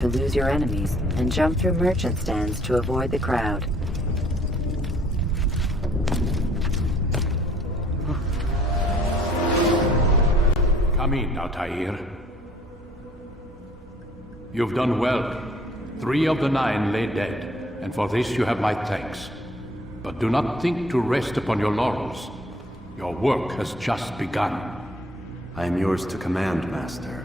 to lose your enemies and jump through merchant stands to avoid the crowd. Come in, Altair. You've done well. 3 of the 9 lay dead, and for this you have my thanks. But do not think to rest upon your laurels. Your work has just begun. I am yours to command, Master.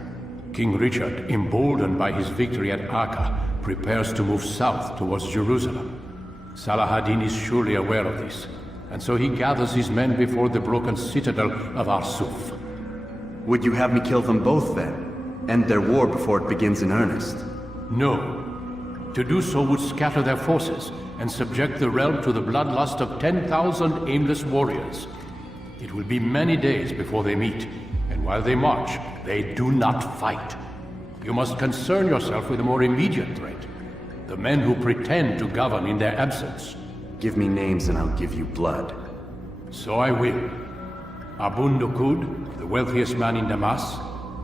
King Richard, emboldened by his victory at Acre, prepares to move south towards Jerusalem. Salah-ad-Din is surely aware of this, and so he gathers his men before the broken citadel of Arsuf. Would you have me kill them both then? End their war before it begins in earnest? No. To do so would scatter their forces and subject the realm to the bloodlust of 10,000 aimless warriors. It will be many days before they meet, and while they march, they do not fight. You must concern yourself with a more immediate threat. The men who pretend to govern in their absence. Give me names and I'll give you blood. So I will. Abun Dukud, the wealthiest man in Damascus.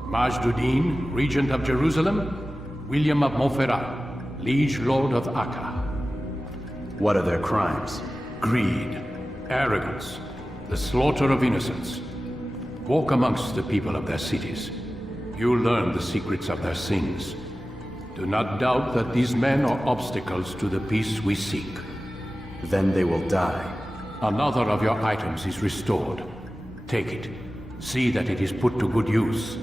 Majduddin, regent of Jerusalem. William of Montferrat, liege lord of Acre. What are their crimes? Greed, arrogance, the slaughter of innocents. Walk amongst the people of their cities. You learn the secrets of their sins. Do not doubt that these men are obstacles to the peace we seek. Then they will die. Another of your items is restored. Take it. See that it is put to good use.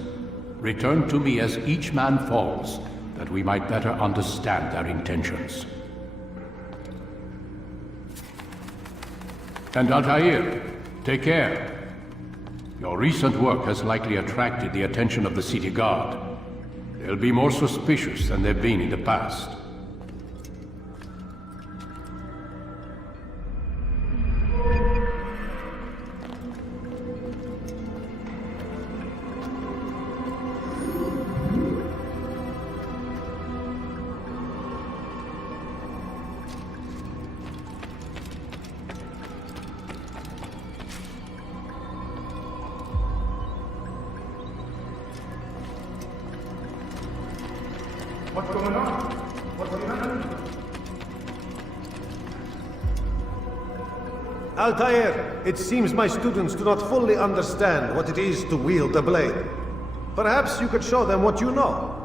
Return to me as each man falls, that we might better understand their intentions. And Altair, take care. Your recent work has likely attracted the attention of the city guard. They'll be more suspicious than they've been in the past. What's going on? What's happening? Altair, it seems my students do not fully understand what it is to wield a blade. Perhaps you could show them what you know.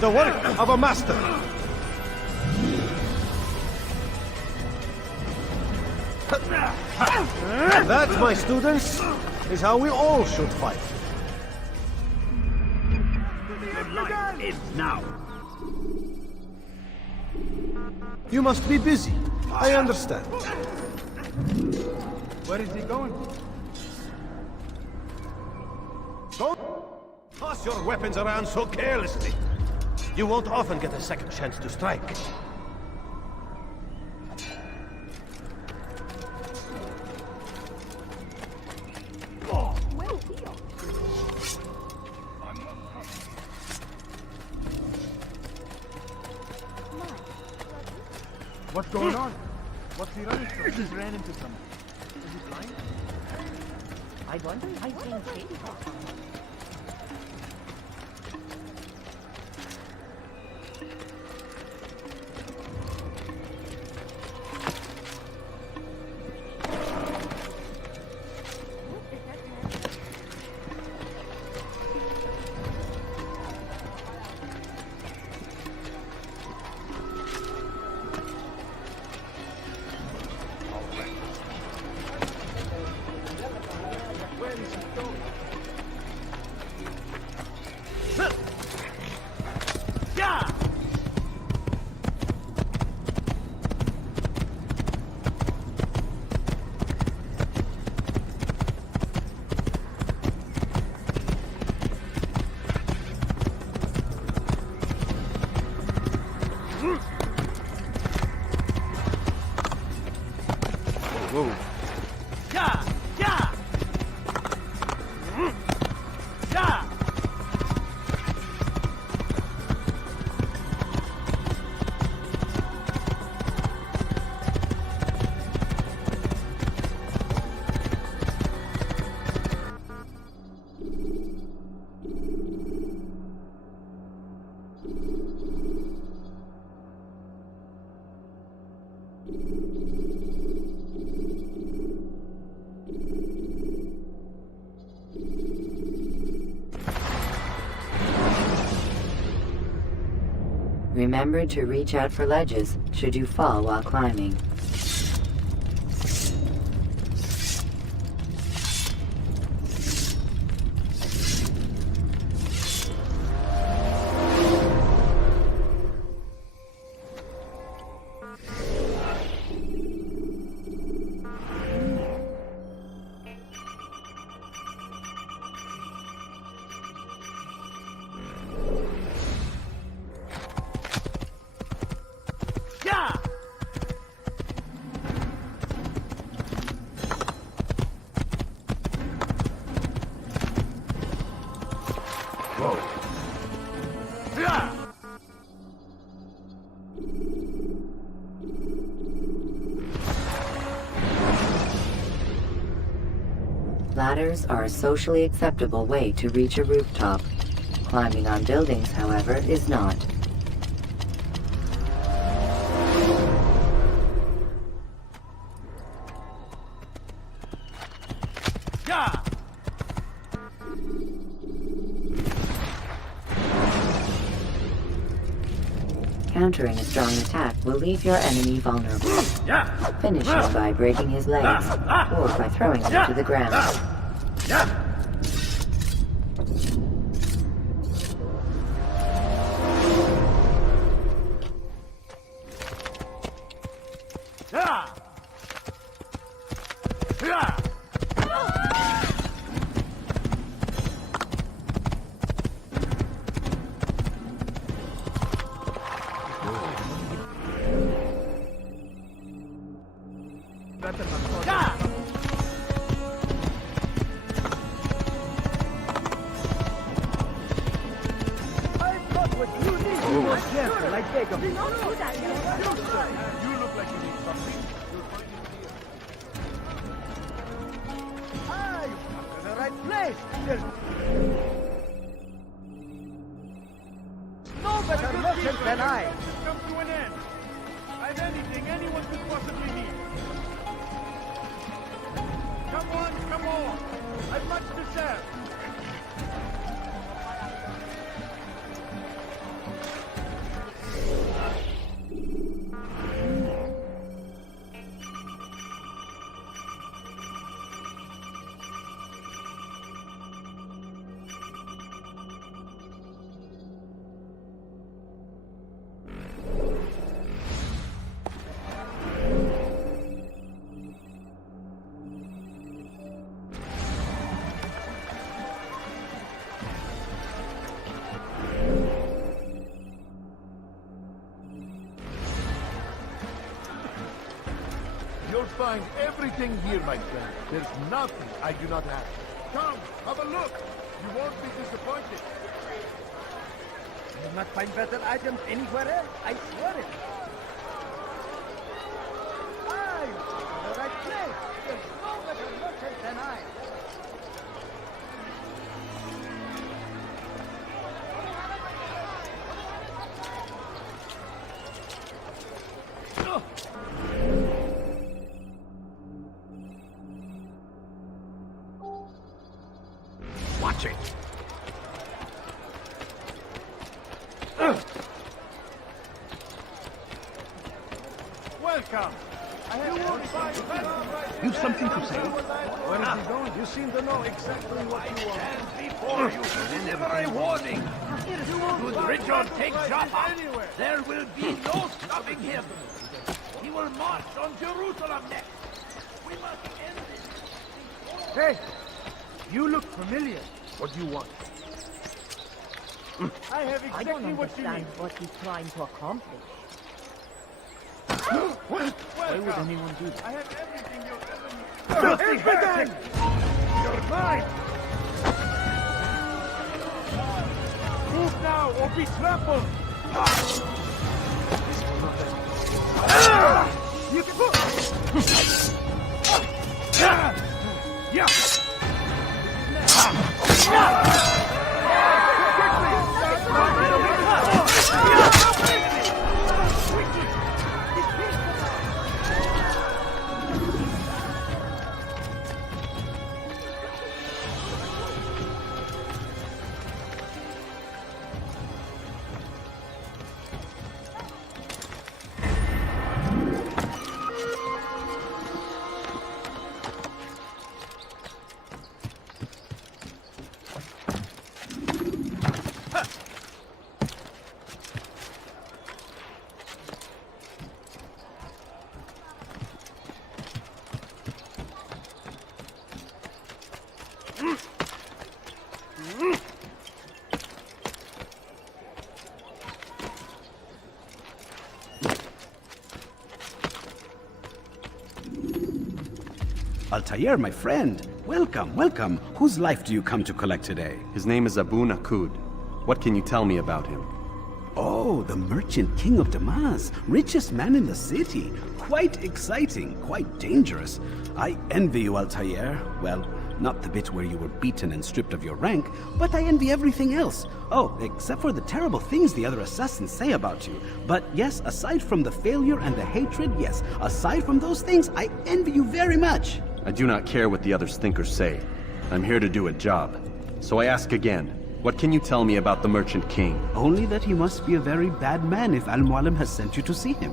The work of a master. That, my students, is how we all should fight. The light is now. You must be busy. I understand. Where is he going? Don't toss your weapons around so carelessly. You won't often get a second chance to strike. What's going on? What's he running from? He just ran into someone. Is he blind? I wonder if he's being chased. Whoa. Yeah! Yeah! Yeah! Remember to reach out for ledges should you fall while climbing. Ladders are a socially acceptable way to reach a rooftop. Climbing on buildings, however, is not. Countering a strong attack will leave your enemy vulnerable. Finish him by breaking his legs, or by throwing him to the ground. You'll find everything here, my friend. There's nothing I do not have. Come, have a look. You won't be disappointed. You will not find better items anywhere else. I swear it. I'm in the right place. There's no better merchant than I. Watch it. Welcome. You've something to say? Where is he going? You seem to know exactly what you want. Before you deliver a warning. Should Richard take Jaffa, there will be no stopping him. He will march on Jerusalem next. We must end this. Hey, you look familiar. What do you want? I have I don't exactly what you understand need. what he's trying to accomplish. Why would anyone do that? I have everything you ever need. Filthy heretic! You're mine! Move now or be trampled! You Yeah! Altair, my friend. Welcome, welcome. Whose life do you come to collect today? His name is Abu Nakud. What can you tell me about him? Oh, the merchant king of Damascus. Richest man in the city. Quite exciting, quite dangerous. I envy you, Altair. Well, not the bit where you were beaten and stripped of your rank, but I envy everything else. Oh, except for the terrible things the other assassins say about you. But yes, aside from the failure and the hatred, yes, aside from those things, I envy you very much. I do not care what the others think or say. I'm here to do a job. So I ask again, what can you tell me about the Merchant King? Only that he must be a very bad man if Al-Mualim has sent you to see him.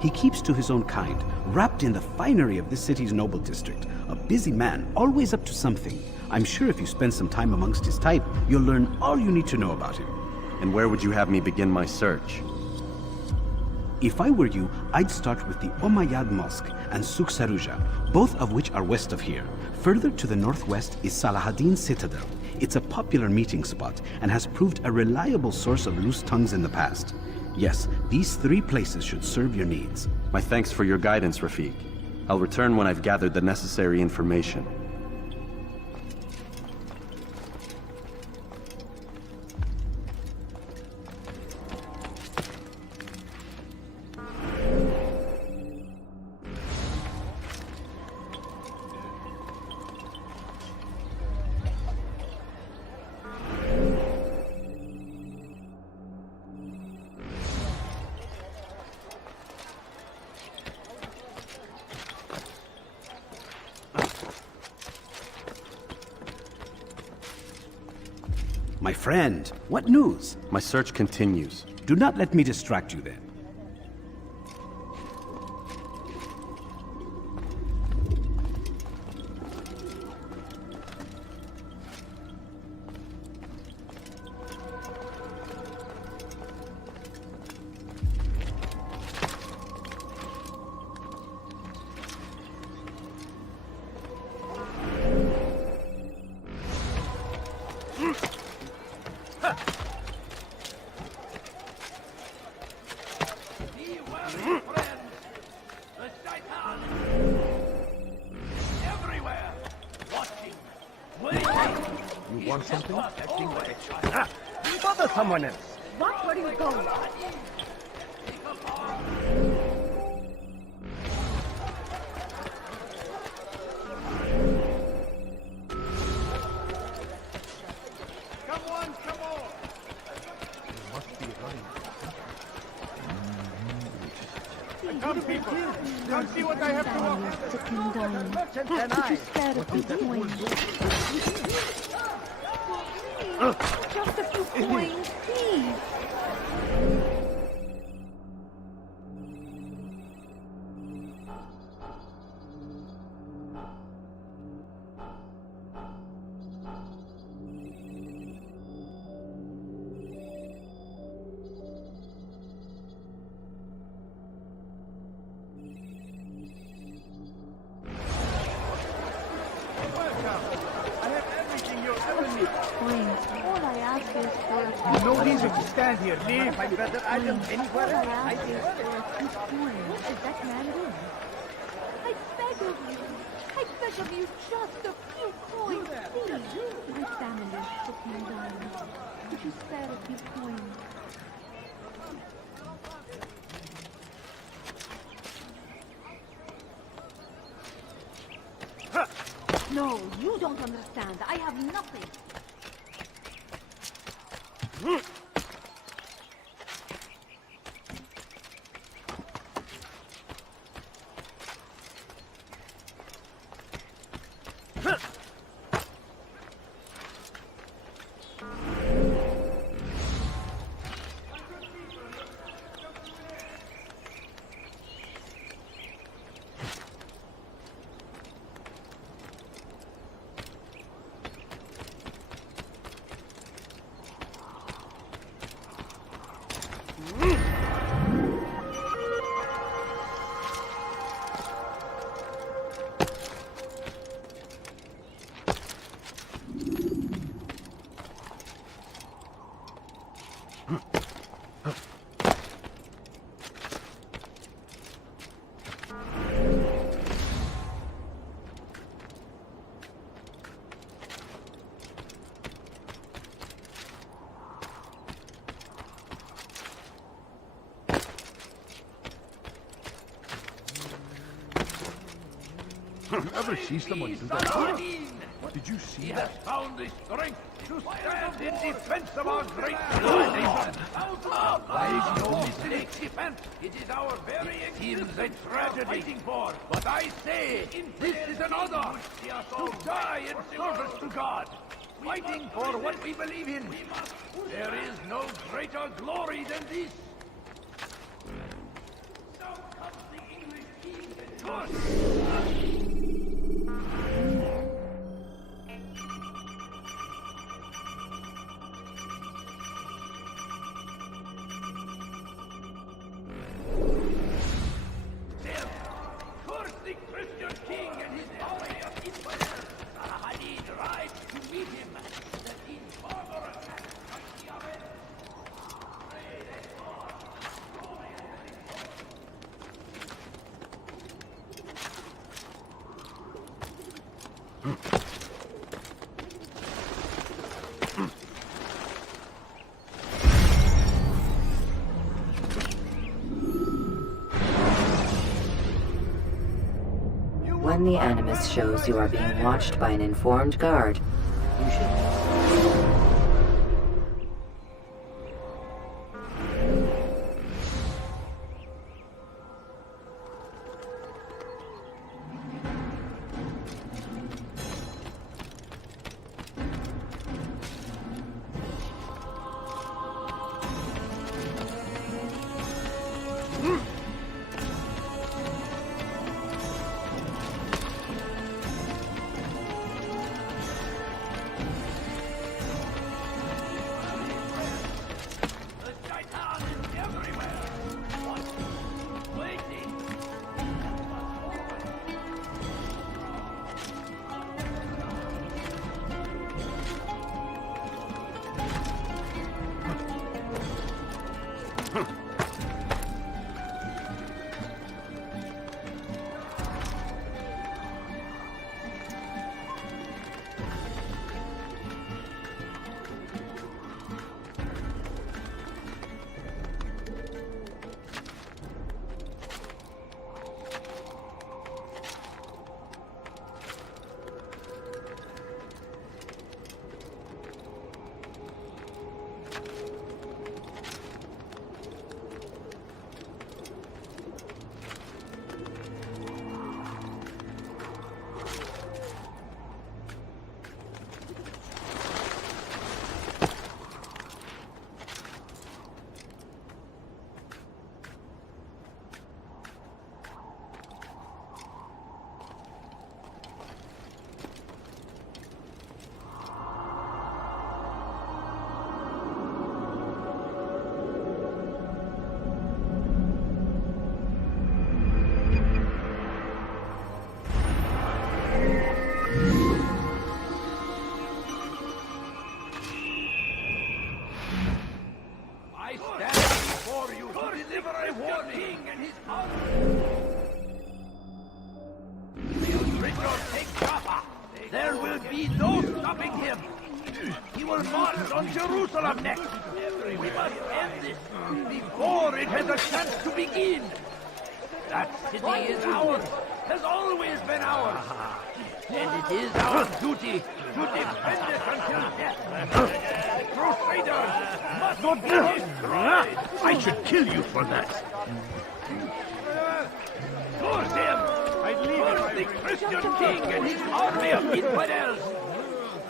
He keeps to his own kind, wrapped in the finery of this city's noble district. A busy man, always up to something. I'm sure if you spend some time amongst his type, you'll learn all you need to know about him. And where would you have me begin my search? If I were you, I'd start with the Umayyad Mosque and Souk Saruja, both of which are west of here. Further to the northwest is Salahaddin Citadel. It's a popular meeting spot and has proved a reliable source of loose tongues in the past. Yes, these 3 places should serve your needs. My thanks for your guidance, Rafiq. I'll return when I've gathered the necessary information. My friend, what news? My search continues. Do not let me distract you then. You want something? Bother someone else. What? Where are you going? Come on, come on! You must be running. Come, people! Come see what I have to offer! Sitting down. Merchant and I! Scared of the doing. Just a few coins, please. I have everything you ever need. Coins. All I ask is for You know stand here. Leave. Find better items anywhere All I else. ask is for a few coins. Is that man in? I beg of you. I beg of you, just a few coins, please. My family is sick and dying. Could you spare a few coins? No, you don't understand. I have nothing. Did you ever see someone do that? What did you see? He has found the strength to stand in defense of our great civilization. By no mistake, defense. It is our very existence a tragedy fighting for. But I say, this is an honor to die in service to God, fighting for what we believe in. There is no greater glory than this. So comes the English king and God. When the Animus shows you are being watched by an informed guard, you should... deliver a warning and his army. Richard, take Jaffa. There will be no stopping him. He will march on Jerusalem next. We must end this before it has a chance to begin. That city is ours, has always been ours. And it is our duty to defend it until death. Crusaders must not be destroyed. I should kill you for that. Force him! Force the Christian king and his army of infidels!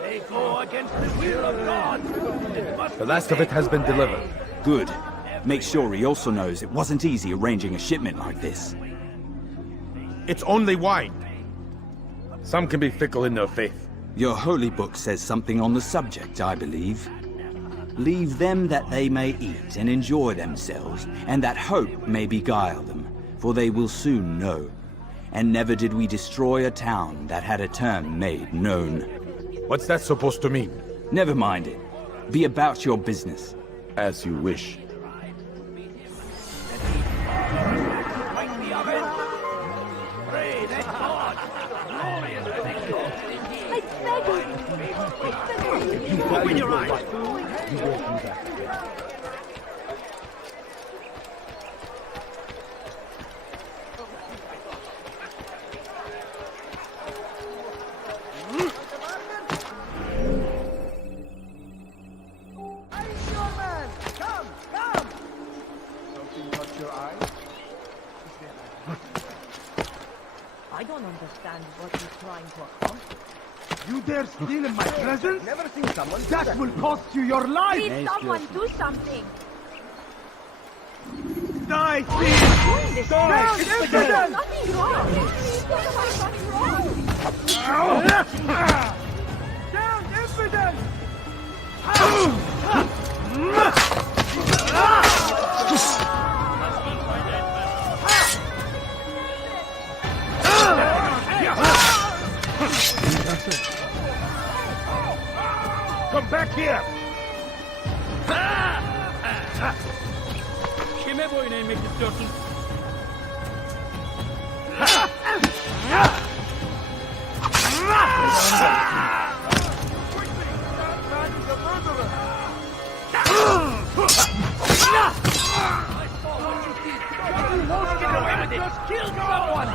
They go against the will of God! The last of it has been delivered. Good. Make sure he also knows it wasn't easy arranging a shipment like this. It's only wine. Some can be fickle in their faith. Your holy book says something on the subject, I believe. Leave them that they may eat and enjoy themselves, and that hope may beguile them, for they will soon know. And never did we destroy a town that had a term made known. What's that supposed to mean? Never mind it. Be about your business. As you wish. Pray that God, glorious I beg you. open your eyes. I don't understand what you're trying to accomplish. You dare steal in my presence? Never seen someone That will cost you your life! Please, someone do something. Die, Doing thief! this. Die, There's infidel! nothing wrong. There's nothing wrong. Down, infidel! Come back here! Kime boyun eğmek istiyorsun? Just kill someone!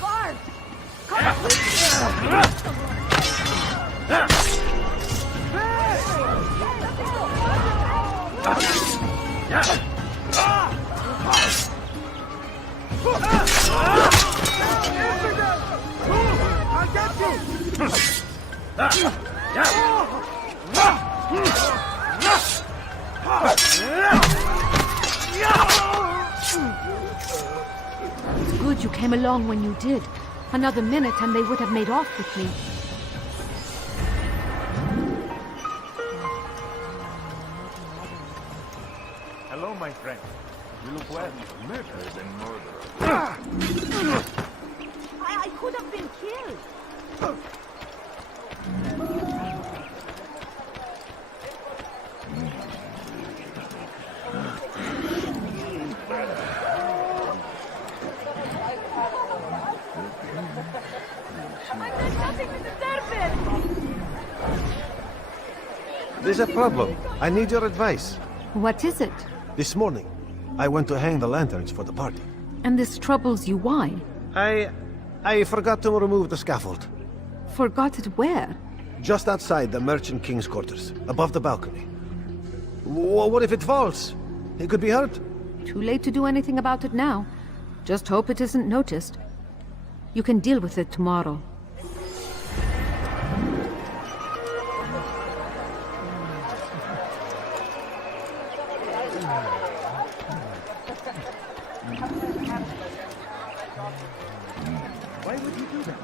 Guard! I'll get It's good you came along when you did. Another minute and they would have made off with me. Hello, my friend. You look well. Murderers and murderers. I could have been killed. There's nothing to serve There's a problem. I need your advice. What is it? This morning, I went to hang the lanterns for the party. And this troubles you, why? I forgot to remove the scaffold. Forgot it where? Just outside the Merchant King's quarters, above the balcony. What if it falls? He could be hurt. Too late to do anything about it now. Just hope it isn't noticed. You can deal with it tomorrow. Why would you do that?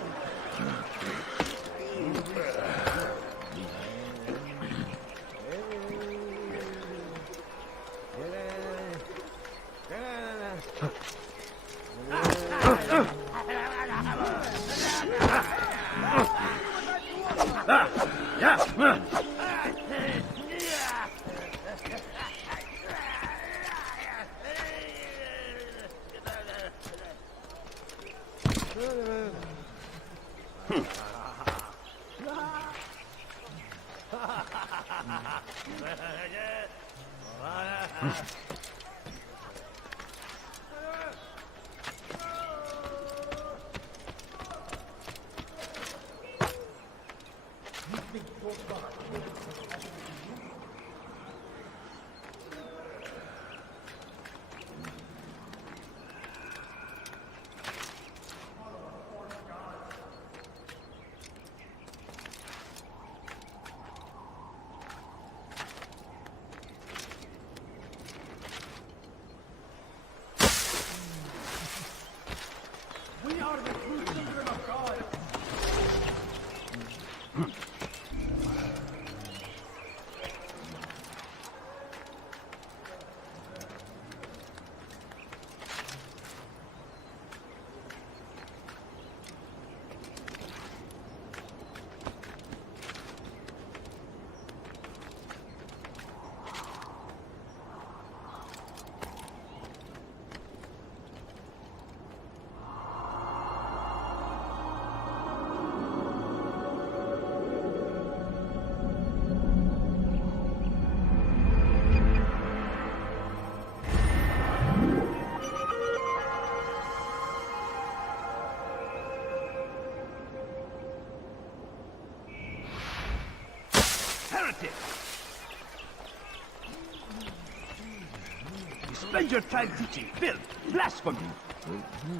Spend your time teaching filth, blasphemy.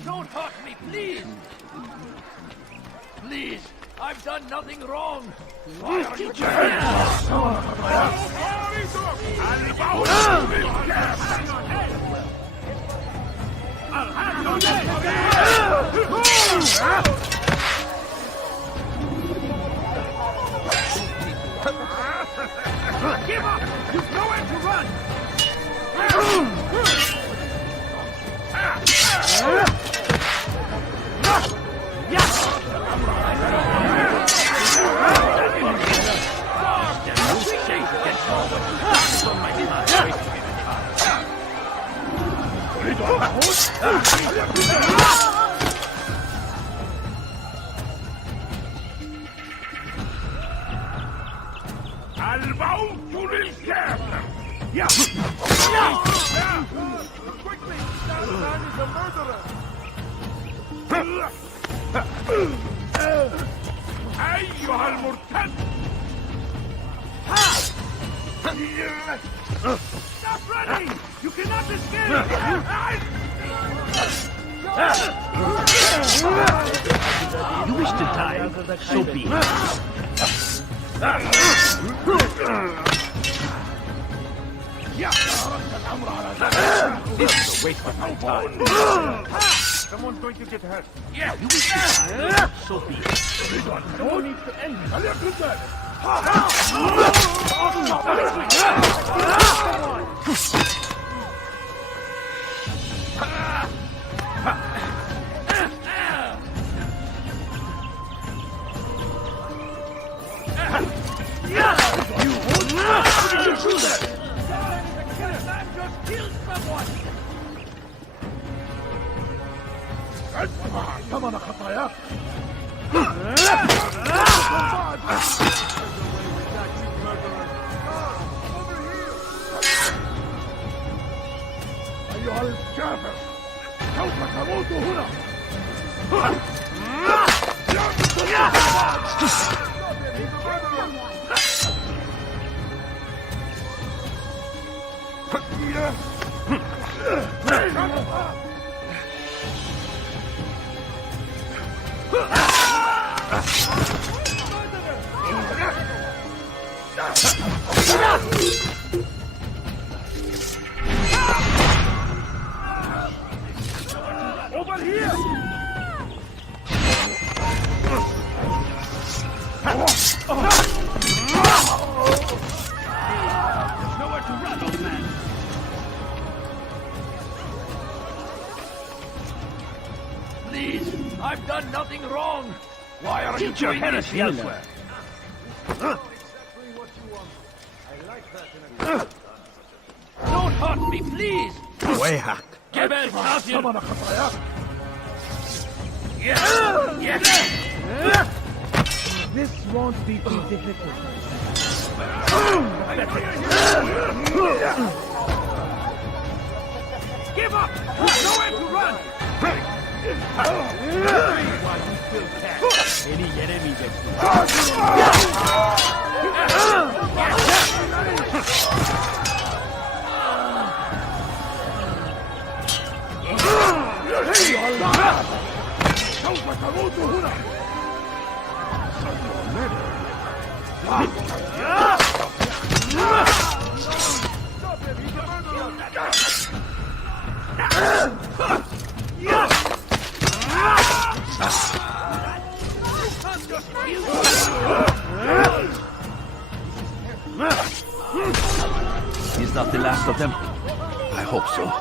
Don't hurt me, please. Please, I've done nothing wrong. Why are you I'll have your Give up! You've nowhere to run! الموت للكافر! Quickly! That man is a murderer! أيها المرتد! Stop running! You cannot escape! You wish to die, so be it. This is a waste of my time. Someone's going to get hurt. Yeah, you wish to die, so be it. No need to end it. ثمن خطاياك أيها الكافر سوف تموت هنا Over here! Nowhere to run, old man. I've done nothing wrong. Why are you doing this elsewhere? Don't hurt me, please! Wayhack. Give it out here! Yes! This won't be too difficult. Give up! Nowhere to run! While you still can, any enemy that Is that the last of them? I hope so.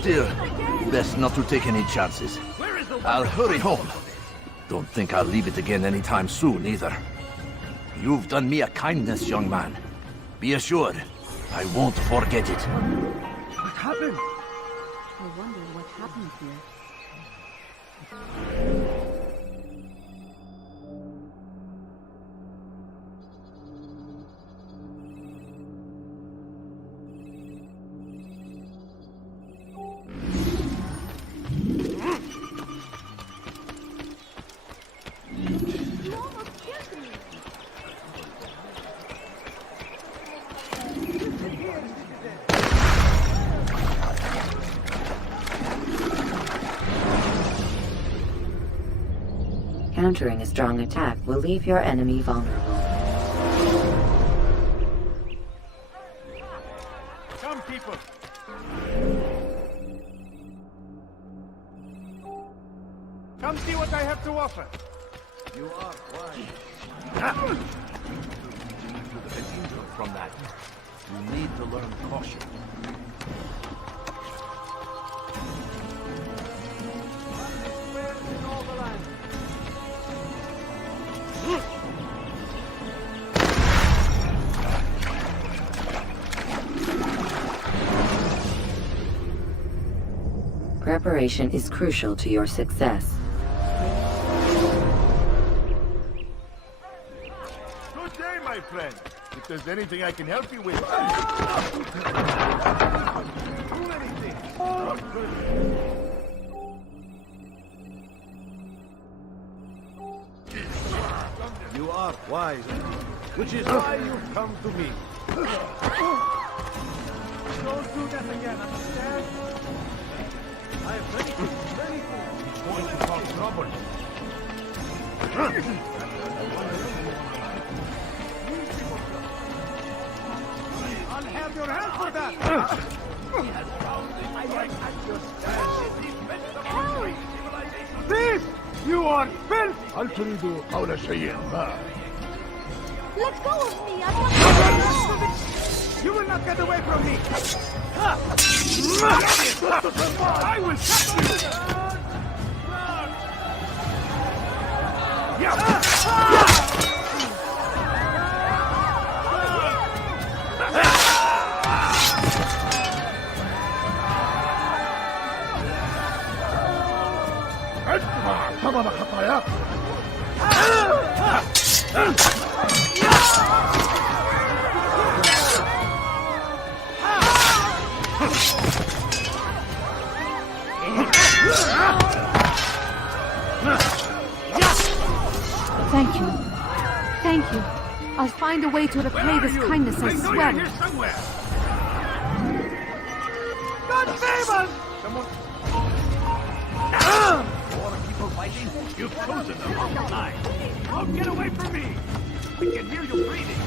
Still, best not to take any chances. I'll hurry home. Don't think I'll leave it again anytime soon, either. You've done me a kindness, young man. Be assured, I won't forget it. What happened? I wonder what happened here. Countering a strong attack will leave your enemy vulnerable. Come, people. Come see what I have to offer. You are wise. From that, you need to learn caution. Preparation is crucial to your success. Good day, my friend. If there's anything I can help you with. Do anything. You are wise, which is why you've come to me. Don't do that again, understand? I have many things. It's going to cause trouble. I'll have your help for that! Thief! You are filth! هل تريد قول شيء ما؟ Let go of me! I'm not... You will not get away from me! I will catch you! ادفع ثمن خطاياك! Thank you. Thank you. I'll find a way to repay this kindness, I swear. Here somewhere. God save us! Someone... More people fighting? You've chosen the wrong side. Don't get away from me! I can hear you breathing.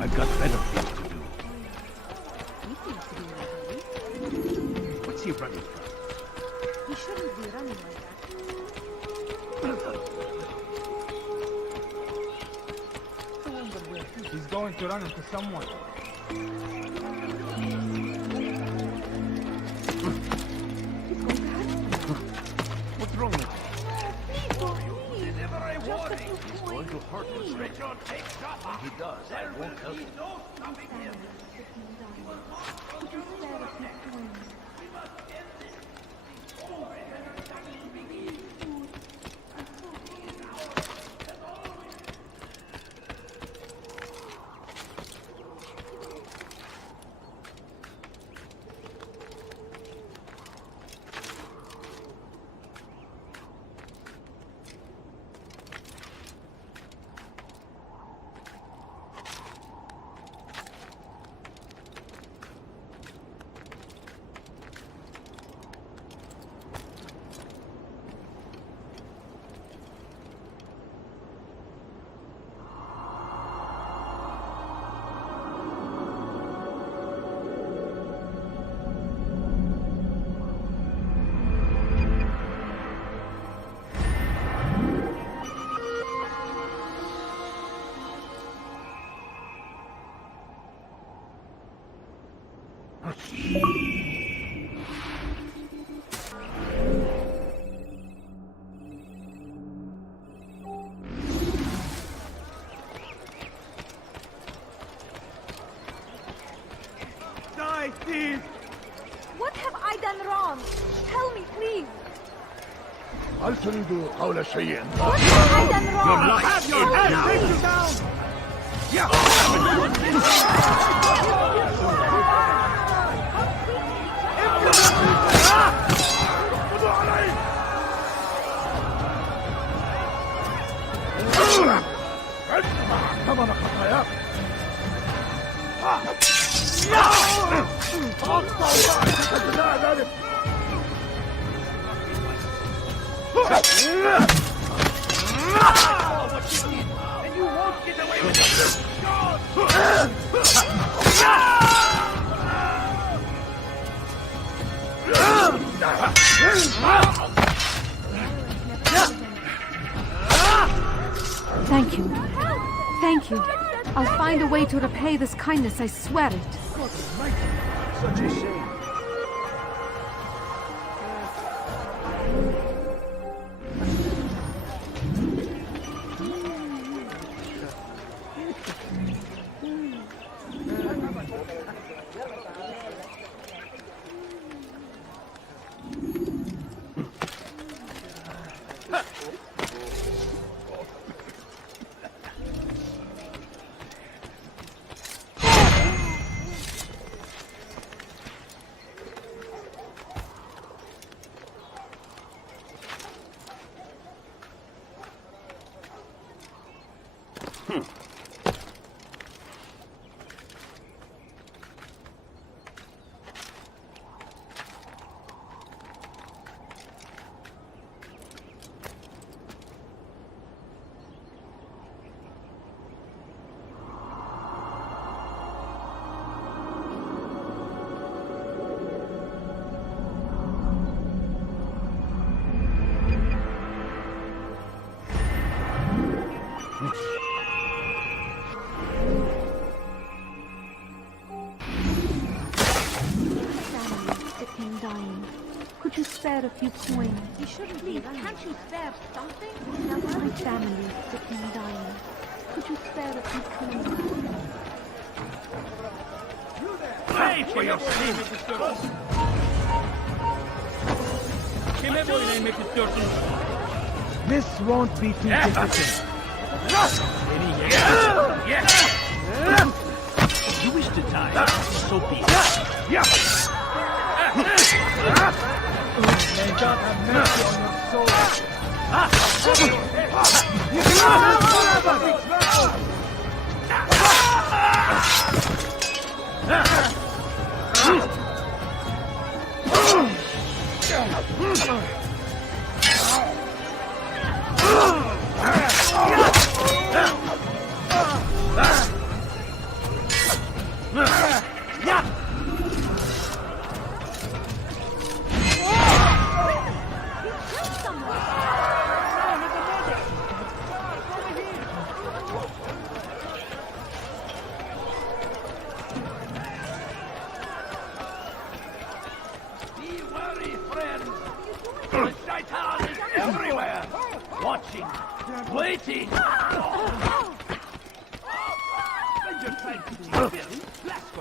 I've got better things to do. What's he running from? He shouldn't be running like that. He's going to run into someone. What's wrong with him? Deliver a warning. He's Going to hurt us. Richard, take cover. When he does, I won't help him. No stopping him. Could you spare a few coins? Die, thief! What have I done wrong? Tell me, please. هل تريد قول شيء؟ What have I done wrong? Have your head! Take you down! كما خطاياك. And you won't get away with it. Thank you. Thank you. I'll find a way to repay this kindness, I swear it. Such a shame. Could you spare a few coins? You shouldn't. Please, can't you spare something? My family is sick and dying. Could you spare a few coins? Pay for your sins! Kime bu oyunu inmek istiyorsun? This won't be too difficult. If you wish to die, so be it. May God have mercy on your soul. Be wary, friends. The shaitan is everywhere. Watching. Waiting.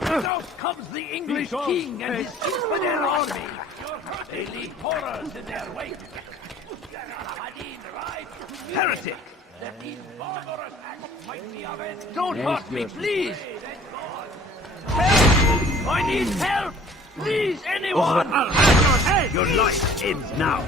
Now comes the English king and his infidel army. They leave horrors in their wake. Heretic! These barbarous acts might be avenged. Don't hurt me, please! Help! I need help! Please, anyone! Your life ends now.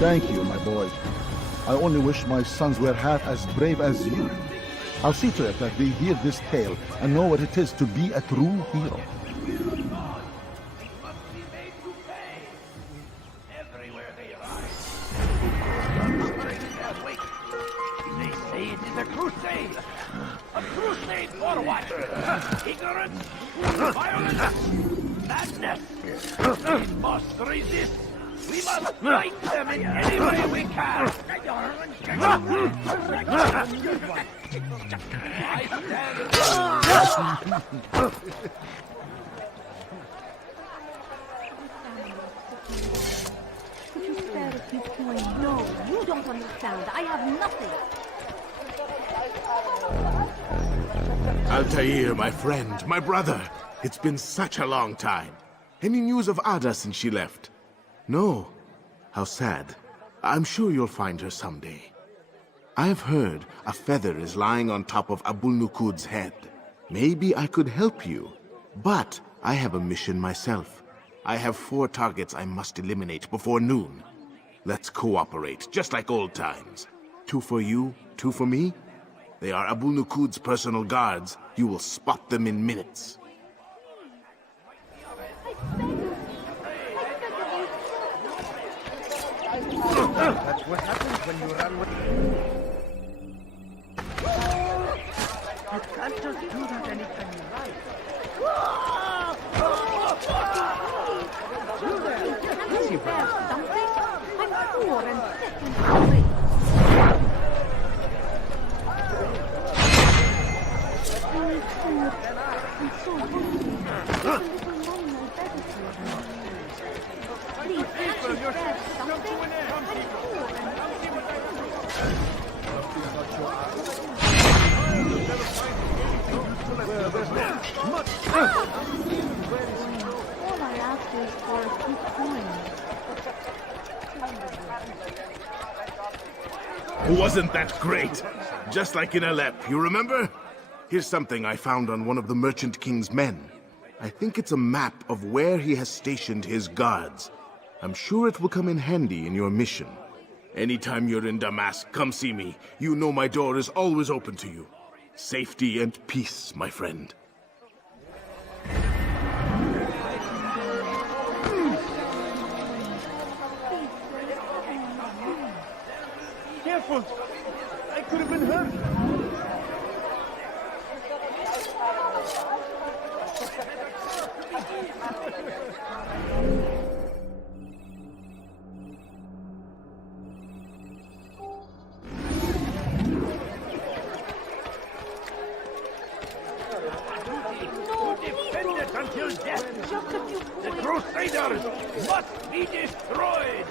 Thank you, my boys. I only wish my sons were half as brave as you. I'll see to it that they hear this tale and know what it is to be a true hero. Everywhere they rise. They say it is a crusade. A crusade for what? Ignorance, violence, madness. We must resist. We must fight them in any way we can. I stand. Could you spare a few coins? No, you don't understand. I have nothing. Altair, my friend, my brother. It's been such a long time. Any news of Ada since she left? No. How sad. I'm sure you'll find her someday. I've heard a feather is lying on top of Abul Nukud's head. Maybe I could help you. But I have a mission myself. I have 4 targets I must eliminate before noon. Let's cooperate, just like old times. 2 for you, 2 for me? They are Abul Nukud's personal guards. You will spot them in minutes. That's what happens when you run with... You can't just do that anytime you like. Easy, something? I'm poor and sick and hungry. I need food. I'm so hungry. There's a little money I better for. Please, can't you spare something? I'm poor and all I ask is for a few coins. Wasn't that great? Just like in Alep, you remember? Here's something I found on one of the Merchant King's men. I think it's a map of where he has stationed his guards. I'm sure it will come in handy in your mission. Anytime you're in Damascus, come see me. You know my door is always open to you. Safety and peace, my friend. Careful! I could have been hurt! Until death. The Crusaders must be destroyed.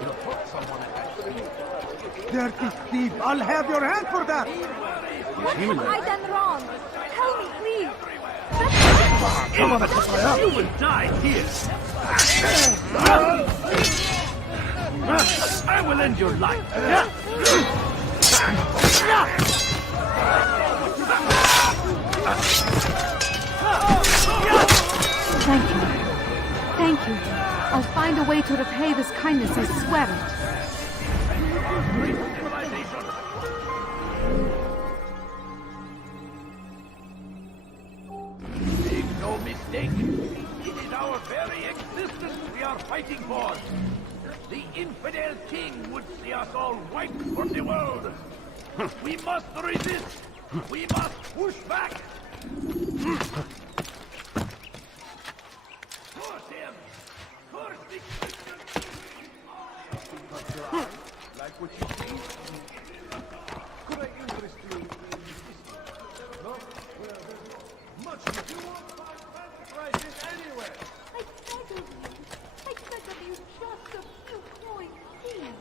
Dirty thief! I'll have your hand for that! What have I done wrong? Tell me, Come on, you will die here. I will end your life. Thank you. Thank you. I'll find a way to repay this kindness, I swear it. Make no mistake. It is our very existence we are fighting for. The infidel king would see us all wiped from the world. We must resist. We must push back. Force him. Force the Like what you see? Could I interest you in this? No? Well, there's much you won't find fancy prices anywhere. I beg of you. I beg of you just a few coins, please.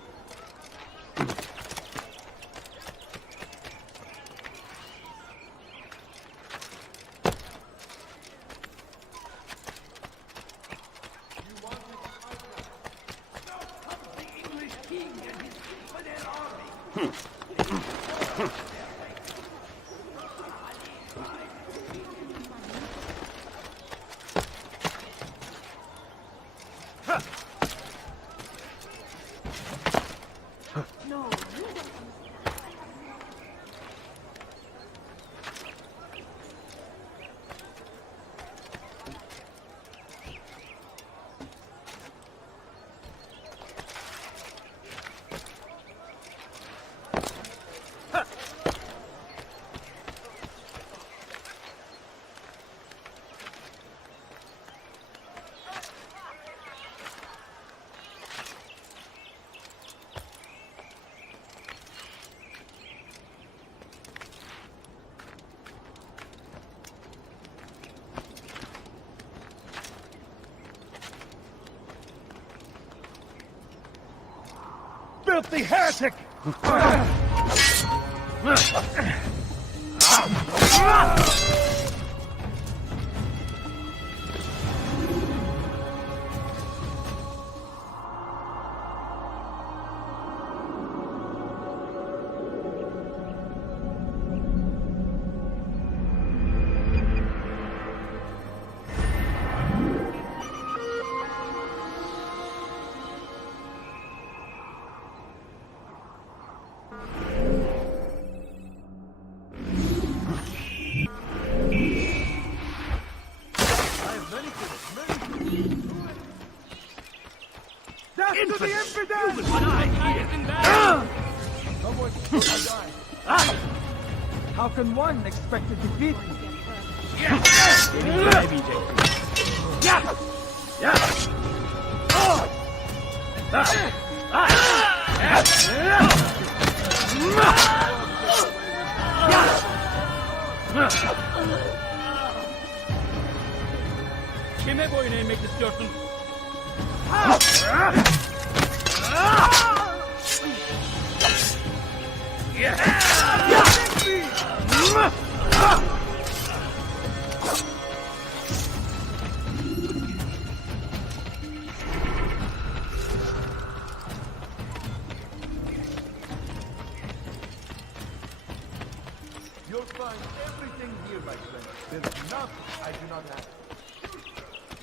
Filthy heretic! To the infidels! How can one expect to defeat me? Kime boyun eğmek istiyorsun? You'll find everything here, my friend. There's nothing I do not have.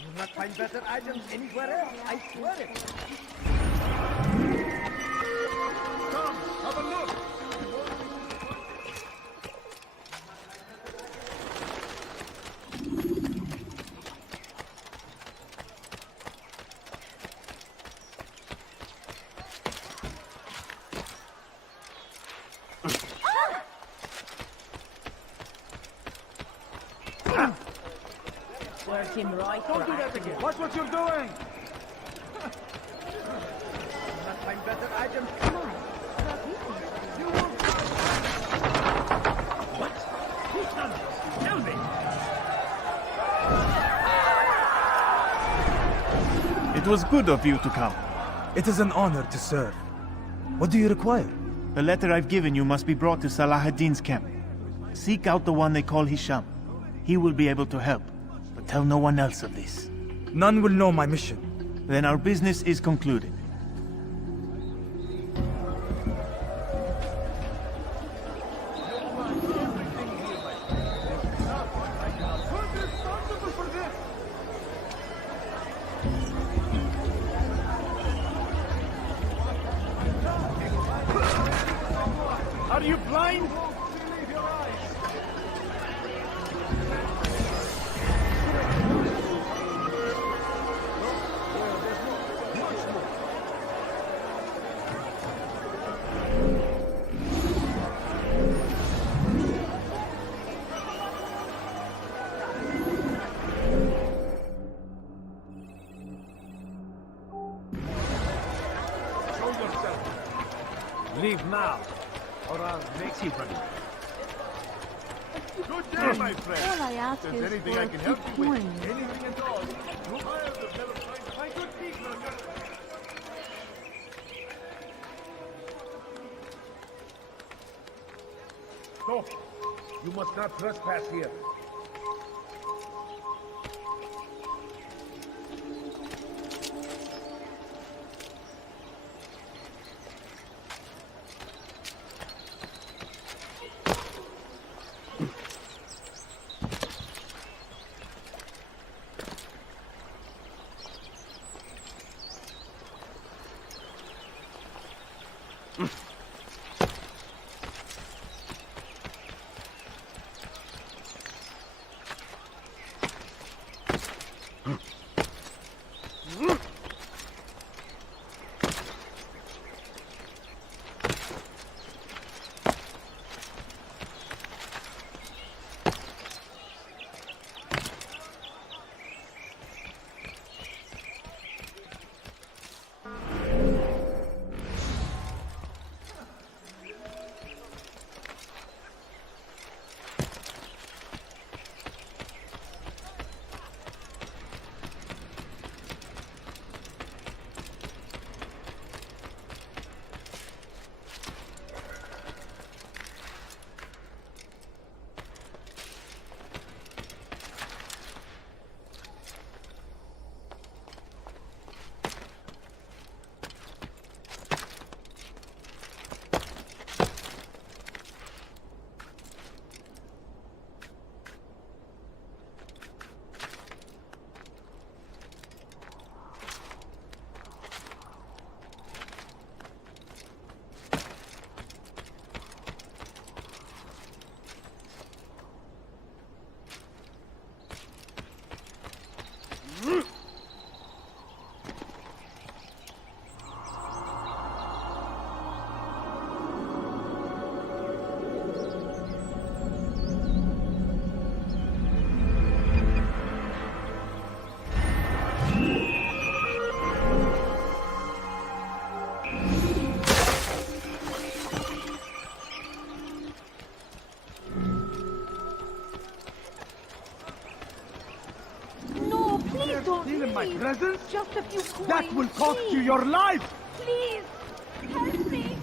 You'll not find better items anywhere else, I swear it. Come, have a look. Where's him right? Don't do that again. Watch what you're doing. Not find better items. Come on. You will What? Who's done this? Tell me! It was good of you to come. It is an honor to serve. What do you require? The letter I've given you must be brought to Salah ad-Din's camp. Seek out the one they call Hisham. He will be able to help. But Tell no one else of this. None will know my mission. Then our business is concluded. Are you blind? Show yourself. Leave now, or I'll make you run. Good day, my friend. All I ask If is there's anything for I a can few help you with, coins. anything at all, you hire the Philippines. My good people are good. Stop! You must not trespass here. Steal in my presence? Just a few coins. That will cost you your life! Please, help me.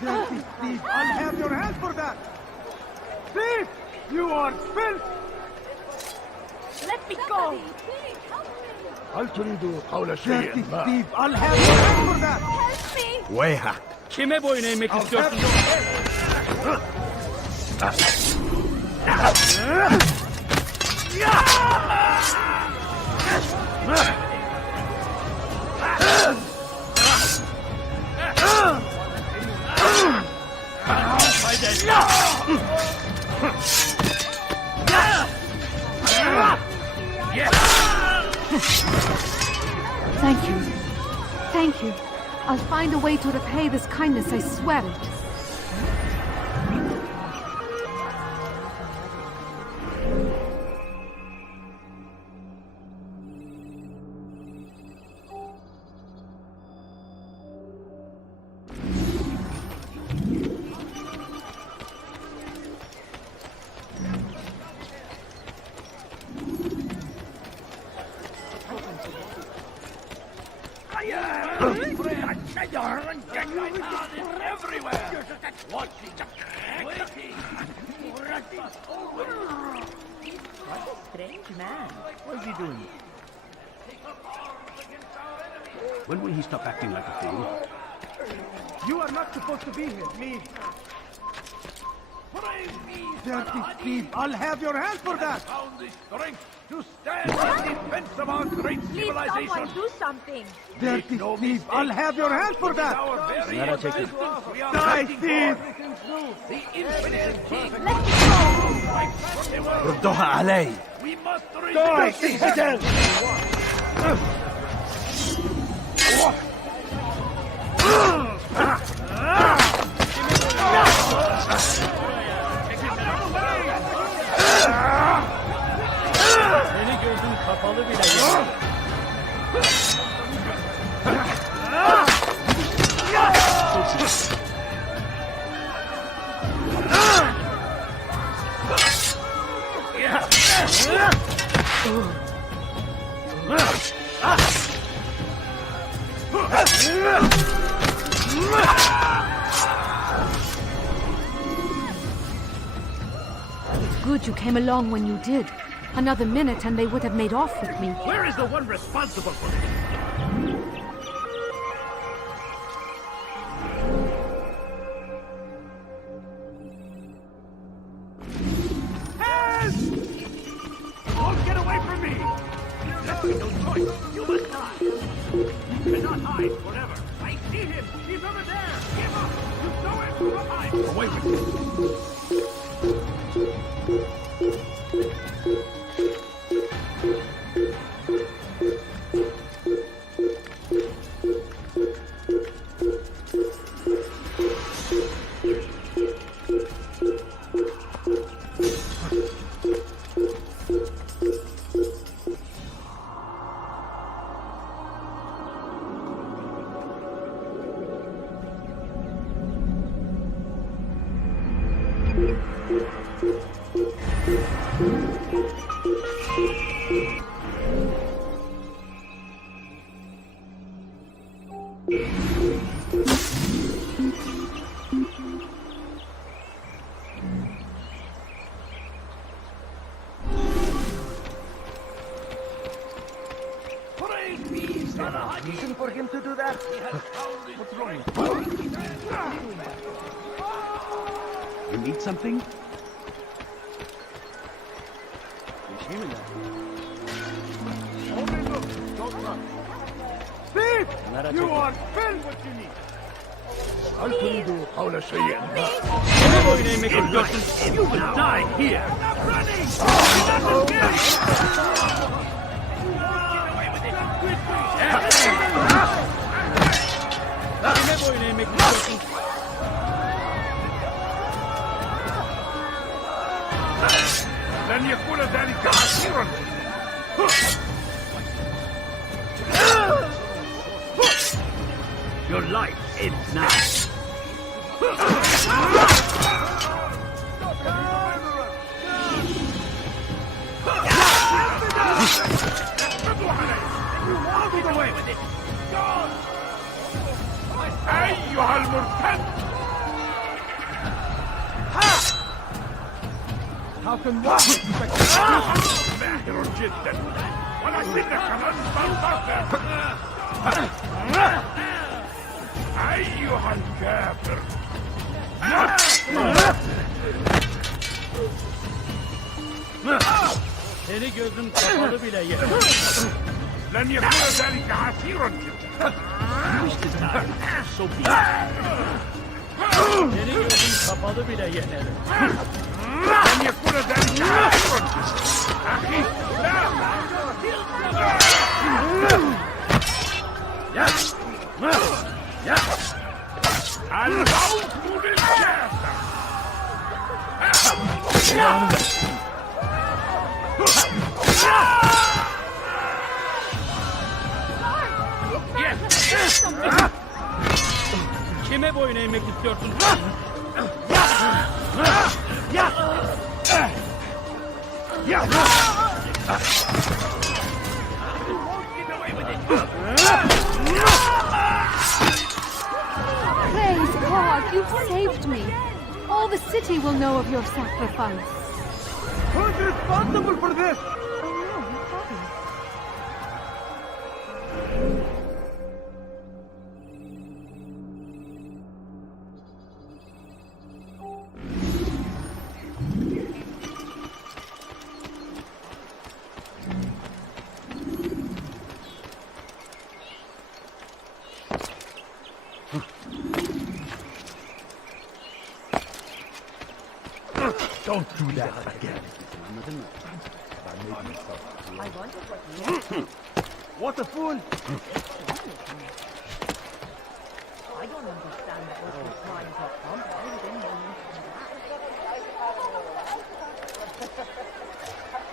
Filthy thief! I'll have your hand for that! Thief! You are filth! Let me go. Please, help me. هل تريد قول شيء ما؟ Thief! I'll have your hand for that! Help me. Wayhack! Kime boyun eğmek istiyorsun? Thank you. Thank you. I'll find a way to repay this kindness, I swear it. Everywhere! Watching, waiting, strange man. What is he doing? When will he stop acting like a fool? You are not supposed to be here. Leave. Dirty thief! I'll have your hand for that! Found the strength to stand in defense of our great Please, civilization. someone do something. Dirty thief! I'll have your hand for that! Our very Let us take it. existence we are Die, fighting thief! for. The infinite king. ردوها علي. We must Die, resist. infidel! Seni gözün kapalı bile ya. It's good you came along when you did. Another minute and they would have made off with me. Where is the one responsible for this? Help! Don't get away from me! Left me no choice. You must die. You cannot hide forever. I see him. He's over there. Give up. You know it. Come hide. Away with you. Praise be, son of Hadi. Reason for him to do that? He has found his What's wrong? You need something? Only look, don't run. Thief! You are filled what you need. Alfredo Paula Cheyenne. Kimi boyun eğmek istiyorsun? You will die here. Kime boyun eğmek istiyorsun? لن يكون ذلك عسيرا. Your life ends now. Out of the way with it. أيها المرتد. How can one ماهر جدا ولكنك لن تنتصر. أيها الكافر. Seni gözün kapalı bile yer. لن يكون ذلك عسيرا جدا. Seni gözün kapalı bile yenerim. لن يكون ذلك عسيرا جدا. أخي لا. الموت للكافر. Kime boyun eğmek istiyorsun? Praise God, you've saved me. All the city will know of your sacrifice. Who's responsible for this? Don't do that again. I wonder what you What a fool! I don't understand what you're trying to accomplish.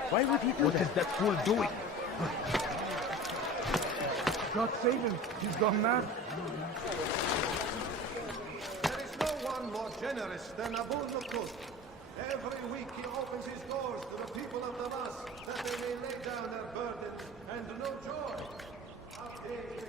Why would he do What that? is that fool doing? God save him. He's gone mad. There is no one more generous than Abu Nukud. Every week he opens his doors to the people of Damascus, that they may lay down their burdens and know joy. How dare they...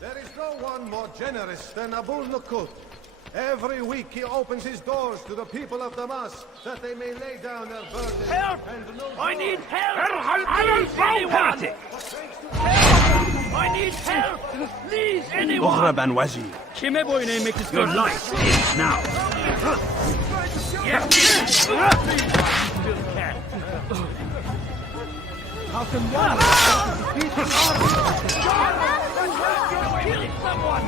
There is no one more generous than Abu Nukud. Every week he opens his doors to the people of Damascus, that they may lay down their burdens. Help! And know I joy. need help! Please, anyone! Help! I need help! Please, anyone! Ughraban Wazir. Kime boyun eğmek Your istiyorsun? life ends now. Yes! Still can. How can one defeat an army? Kill someone!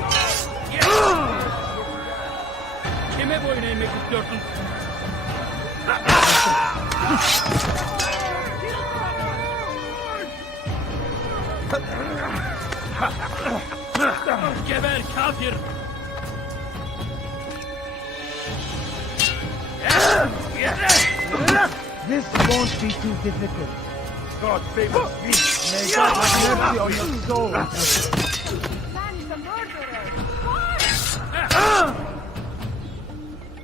Kime boyun eğmek istiyorsun? Geber kafir! This won't be too difficult. God favor me. May God have mercy on your soul. Man's a murderer.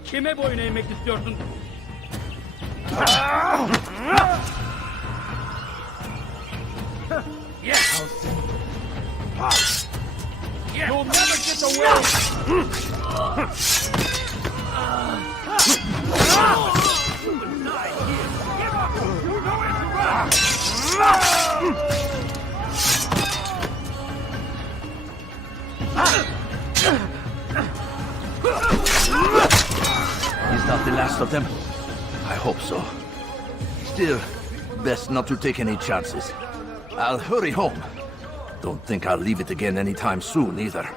Kime boyun eğmek istiyorsun? Yes! You'll never get away! Is that the last of them? I hope so. Still, best not to take any chances. I'll hurry home. Don't think I'll leave it again anytime soon, either.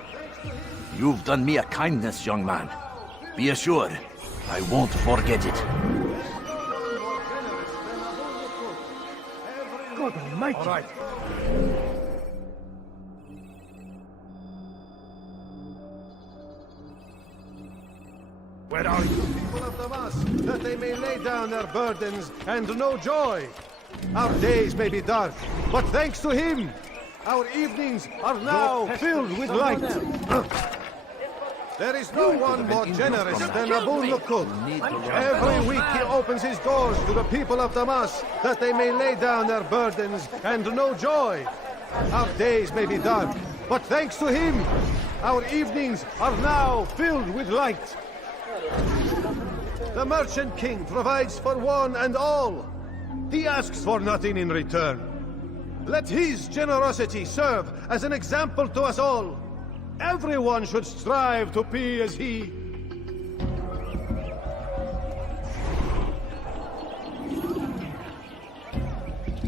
You've done me a kindness, young man. Be assured, I won't forget it. God almighty. All right. Where are you? People of Damascus, that they may lay down their burdens and know joy. Our days may be dark, but thanks to him, our evenings are now filled with light. There is no one more generous than Abu Nukud. Every week he opens his doors to the people of Damascus, that they may lay down their burdens and know joy. Our days may be dark, but thanks to him, our evenings are now filled with light. The Merchant King provides for one and all. He asks for nothing in return. Let his generosity serve as an example to us all. Everyone should strive to be as he.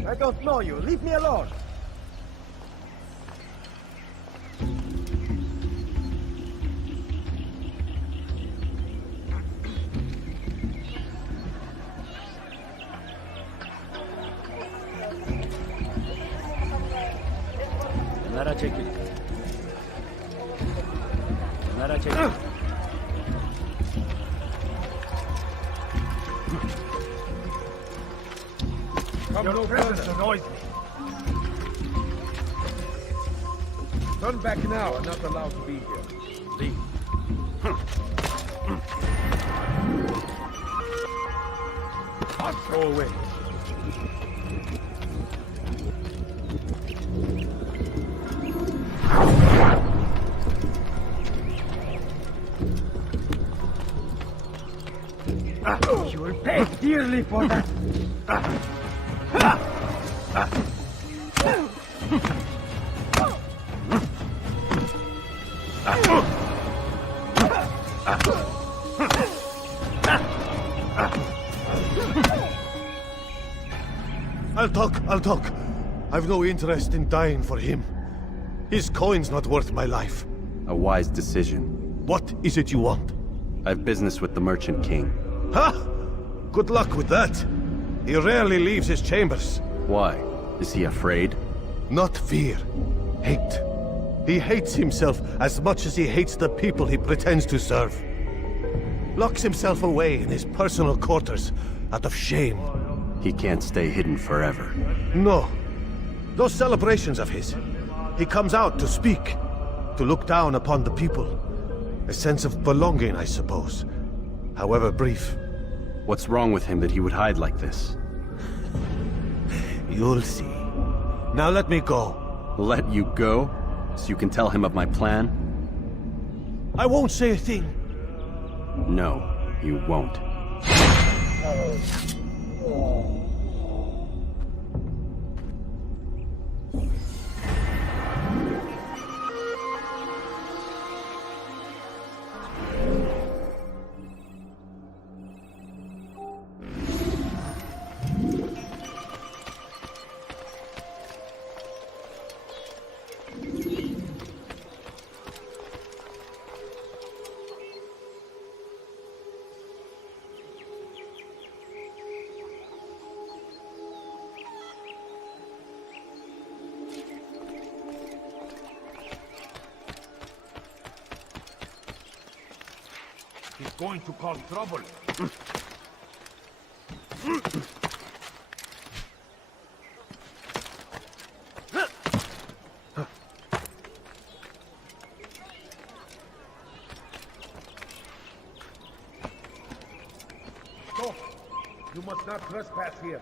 I don't know you. Leave me alone. Kenara çekil. it. Come no further. Annoys me. Turn back now. I'm not allowed to be here. Leave. Go away. You will pay dearly for that. I'll talk. I've no interest in dying for him. His coin's not worth my life. A wise decision. What is it you want? I've business with the Merchant King. Ha! Good luck with that. He rarely leaves his chambers. Why? Is he afraid? Not fear. Hate. He hates himself as much as he hates the people he pretends to serve. Locks himself away in his personal quarters out of shame. He can't stay hidden forever. No. Those celebrations of his. He comes out to speak, to look down upon the people. A sense of belonging, I suppose. However brief. What's wrong with him that he would hide like this? You'll see. Now let me go. Let you go? So you can tell him of my plan? I won't say a thing. No, you won't. He's going to cause trouble. Stop! You must not trespass here.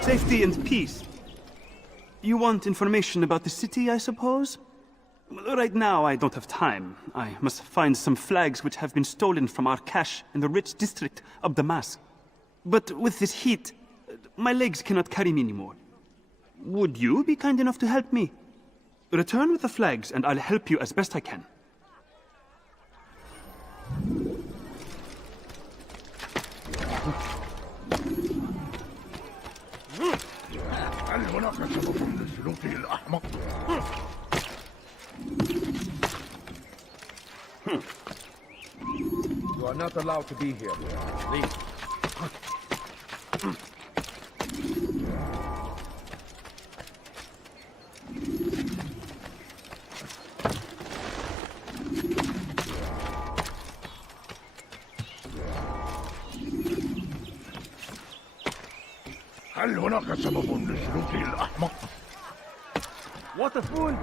Safety and peace. You want information about the city, I suppose? Right now, I don't have time. I must find some flags which have been stolen from our cache in the rich district of Damascus. But with this heat, my legs cannot carry me anymore. Would you be kind enough to help me? Return with the flags, and I'll help you as best I can. You are not allowed to be here. Leave. هل هناك سبب لسلوك الأحمق؟ What a fool!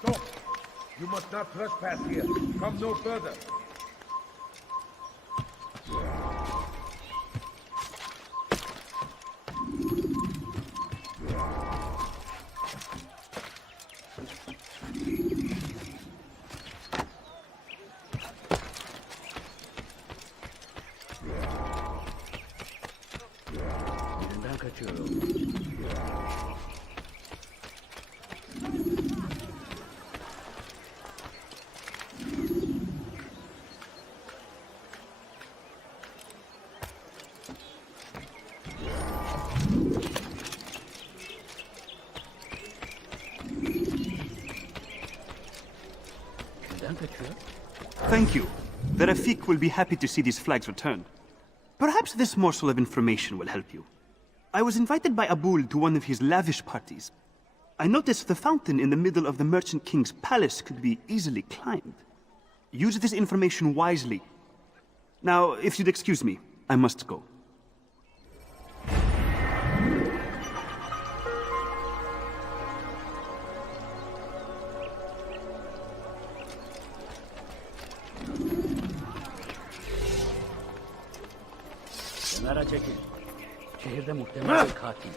Stop! You must not trespass here. Come no further. kaçıyorum. Neden kaçıyor? Thank you. The Rafik will be happy to see these flags returned. Perhaps this morsel of information will help you. I was invited by Abul to one of his lavish parties. I noticed the fountain in the middle of the Merchant King's palace could be easily climbed. Use this information wisely. Now, if you'd excuse me, I must go. Kenara çekil. Şehirde muhtemel bir katil.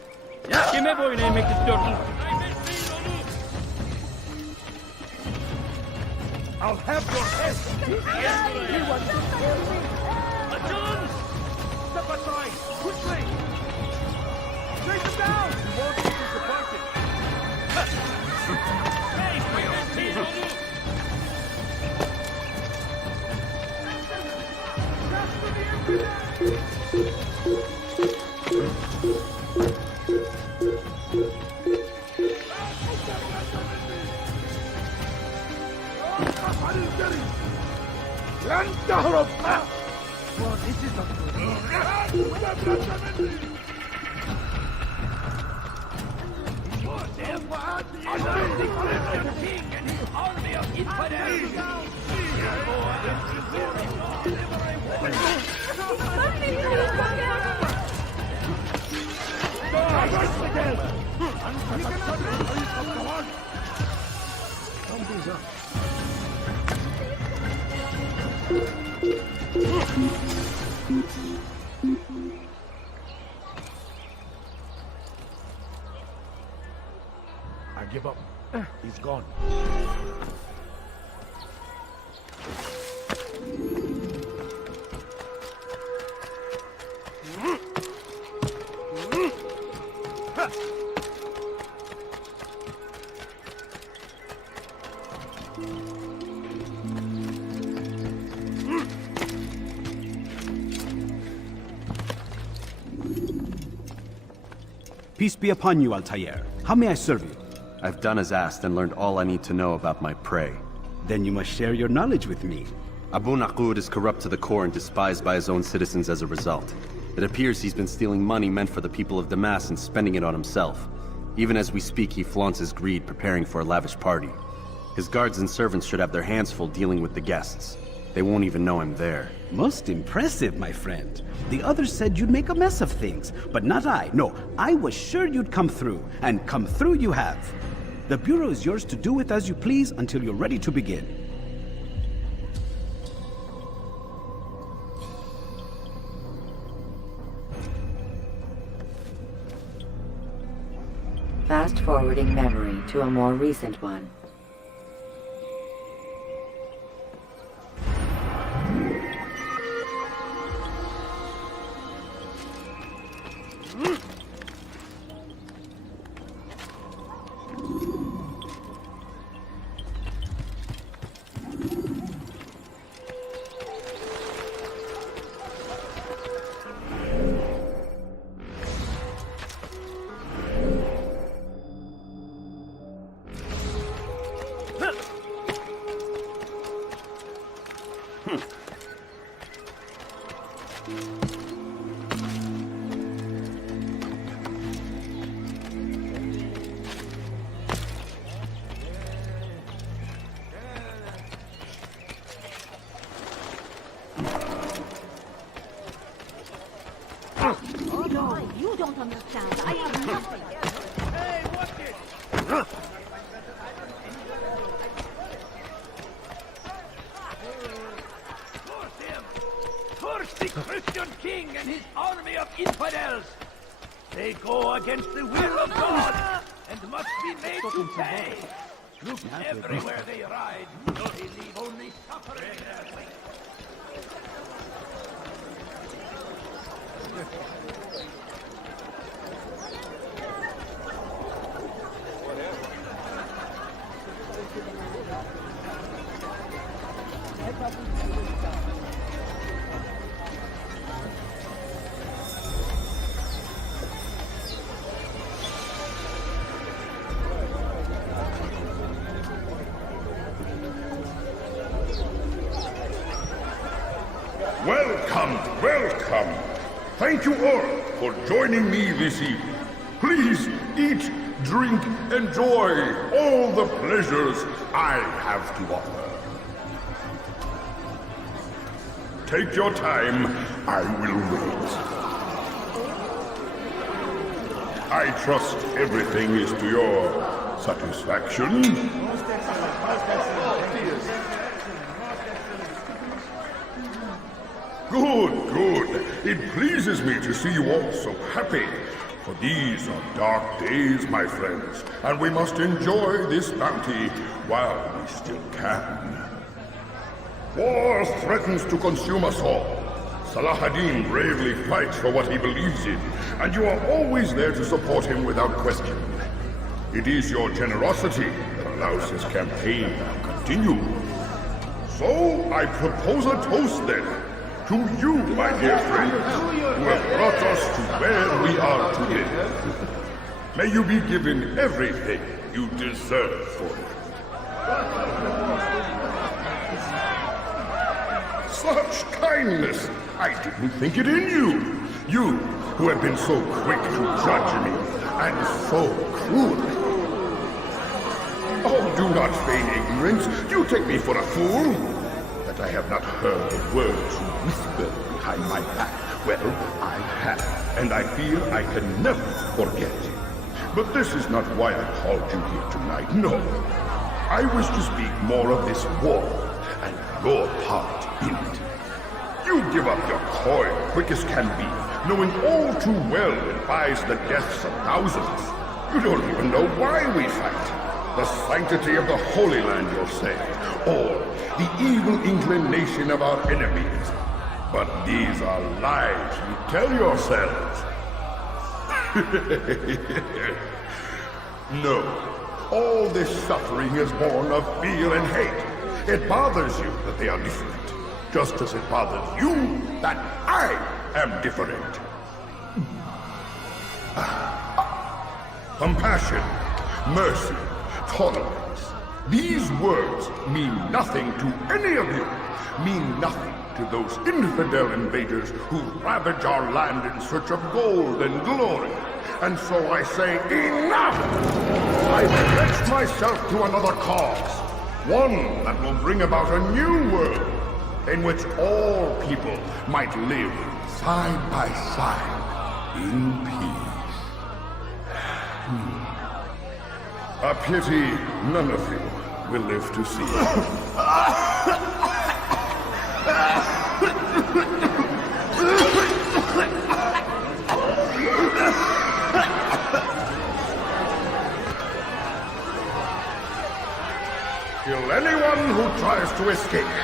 Kime boyun eğmek istiyorsun? I'll have your head! He wants to kill me! Açılın! Step aside! Quickly! Chase him down! He won't be disappointed! Hey, bekleyin onu! Just for the infidel! لن تهرب! Well, this is not good. The king and his army of infidels! I give up. He's gone. Peace be upon you, Altair. How may I serve you? I've done as asked and learned all I need to know about my prey. Then you must share your knowledge with me. Abu Naqud is corrupt to the core and despised by his own citizens as a result. It appears he's been stealing money meant for the people of Damascus and spending it on himself. Even as we speak, he flaunts his greed, preparing for a lavish party. His guards and servants should have their hands full dealing with the guests. They won't even know I'm there. Most impressive, my friend. The others said you'd make a mess of things, but not I. No, I was sure you'd come through, and come through you have. The Bureau is yours to do with as you please until you're ready to begin. Fast forwarding memory to a more recent one. Oh no, you don't understand. I have nothing. Hey, watch it! Force him! Force the Christian king and his army of infidels! They go against the will of God and must be made to pay! Look everywhere they ride. They leave only suffering in their wake. Welcome, welcome. Thank you all for joining me this evening. Please eat, drink, enjoy all the pleasures I have to offer. Take your time, I will wait. I trust everything is to your satisfaction. Good, good. It pleases me to see you all so happy. For these are dark days, my friends, and we must enjoy this bounty while we still can. War threatens to consume us all. Salah ad-Din bravely fights for what he believes in, and you are always there to support him without question. It is your generosity that allows his campaign to continue. So, I propose a toast then. To you, my dear friends, who have brought us to where we are today. May you be given everything you deserve for it. Such kindness! I didn't think it in you. You, who have been so quick to judge me, and so cruel. Oh, do not feign ignorance. You take me for a fool. I have not heard the words you whisper behind my back. Well, I have, and I fear I can never forget. But this is not why I called you here tonight, no. I wish to speak more of this war, and your part in it. You give up your coin quick as can be, knowing all too well it buys the deaths of thousands. You don't even know why we fight. The sanctity of the Holy Land, you'll say, or the evil inclination of our enemies. But these are lies you tell yourselves. No, all this suffering is born of fear and hate. It bothers you that they are different, just as it bothers you that I am different. Compassion, mercy, tolerance. These words mean nothing to any of you, mean nothing to those infidel invaders who ravage our land in search of gold and glory. And so I say, enough! I pledge myself to another cause, one that will bring about a new world, in which all people might live side by side in peace. A pity none of you will live to see it. Kill anyone who tries to escape.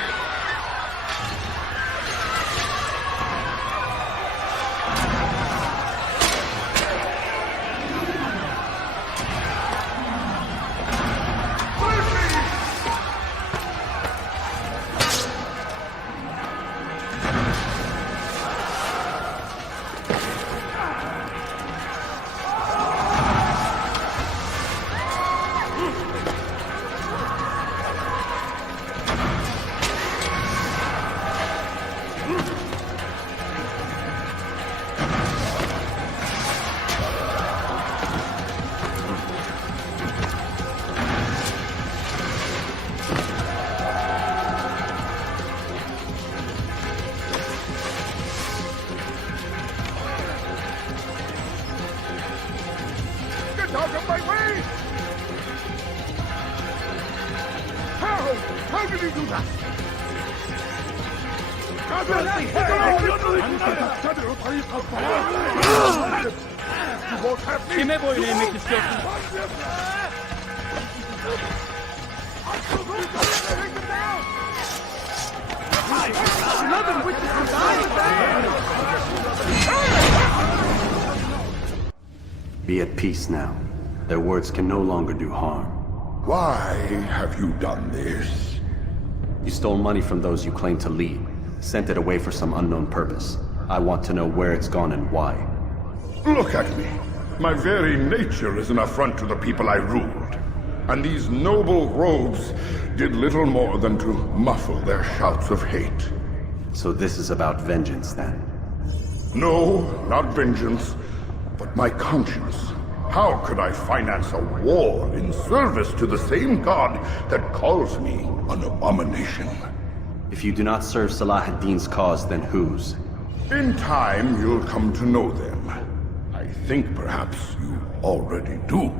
Out of my way! How did he do that? Give me boy name, make destruction. Another witness is dying! Be at peace now. Their words can no longer do harm. Why have you done this? You stole money from those you claim to lead, sent it away for some unknown purpose. I want to know where it's gone and why. Look at me. My very nature is an affront to the people I ruled. And these noble robes did little more than to muffle their shouts of hate. So this is about vengeance, then? No, not vengeance, but my conscience. How could I finance a war in service to the same god that calls me an abomination? If you do not serve Salah ad-Din's cause, then whose? In time, you'll come to know them. I think perhaps you already do.